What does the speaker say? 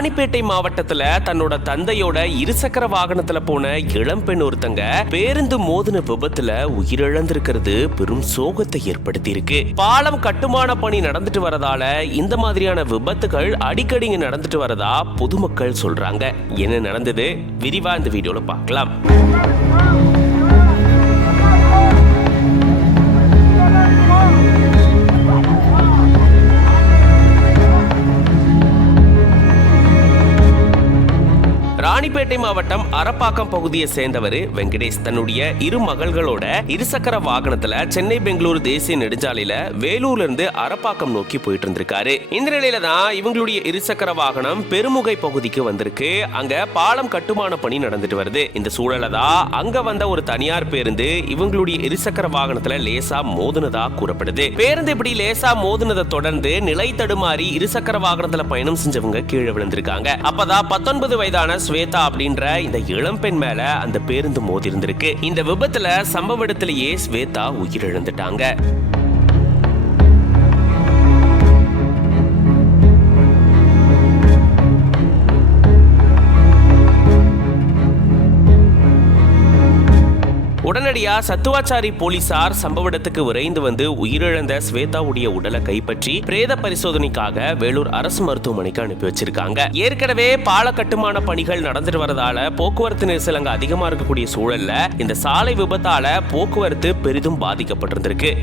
ராணிப்பேட்டை மாவட்டத்துல தன்னோட தந்தையோட இருசக்கர வாகனத்துல போன இளம்பெண் ஒருத்தங்க பேருந்து மோதின விபத்துல உயிரிழந்திருக்கிறது பெரும் சோகத்தை ஏற்படுத்தி இருக்கு. பாலம் கட்டுமான பணி நடந்துட்டு வரதால இந்த மாதிரியான விபத்துகள் அடிக்கடி நடந்துட்டு வரதா பொதுமக்கள் சொல்றாங்க. என்ன நடந்தது விரிவா இந்த வீடியோல பார்க்கலாம். ராணிப்பேட்டை மாவட்டம் அரப்பாக்கம் பகுதியை சேர்ந்தவர் வெங்கடேஷ் தன்னுடைய இரு மகள்களோட இருசக்கர வாகனத்துல சென்னை பெங்களூரு தேசிய நெடுஞ்சாலையில வேலூர்ல இருந்து அரப்பாக்கம் நோக்கி போயிட்டு இருந்திருக்காரு. இந்த நிலையில தான் இவங்களுடைய இருசக்கர வாகனம் பெருமுகை பகுதிக்கு வந்திருக்கு. அங்க பாலம் கட்டுமான பணி நடந்துட்டு வருது. இந்த சூழல தான் அங்க வந்த ஒரு தனியார் பேருந்து இவங்களுடைய இருசக்கர வாகனத்துல லேசா மோதுனதா கூறப்படுது. பேருந்து இப்படி லேசா மோதுனதை தொடர்ந்து நிலை தடுமாறி இருசக்கர வாகனத்துல பயணம் செஞ்சவங்க கீழே விழுந்திருக்காங்க. அப்பதான் 19 வயதான ஸ்வேதா அப்படின்ற இந்த இளம்பெண் மேல அந்த பேருந்து மோதி இருந்திருக்கு. இந்த விபத்துல சம்பவ இடத்திலேயே ஸ்வேதா உயிரிழந்துட்டாங்க. உடனடியா சத்துவாச்சாரி போலீசார் சம்பவ இடத்துக்கு விரைந்து வந்து உயிரிழந்த ஸ்வேதாவுடைய உடலை கைப்பற்றி பிரேத பரிசோதனைக்காக வேலூர் அரசு மருத்துவமனைக்கு அனுப்பி வச்சிருக்காங்க. ஏற்கனவே பால கட்டுமான பணிகள் நடந்துட்டு வரதால போக்குவரத்து நெரிசல் அங்க அதிகமா இருக்கக்கூடிய சூழல்ல இந்த சாலை விபத்தால போக்குவரத்து பெரிதும் பாதிக்கப்பட்டிருந்திருக்கு.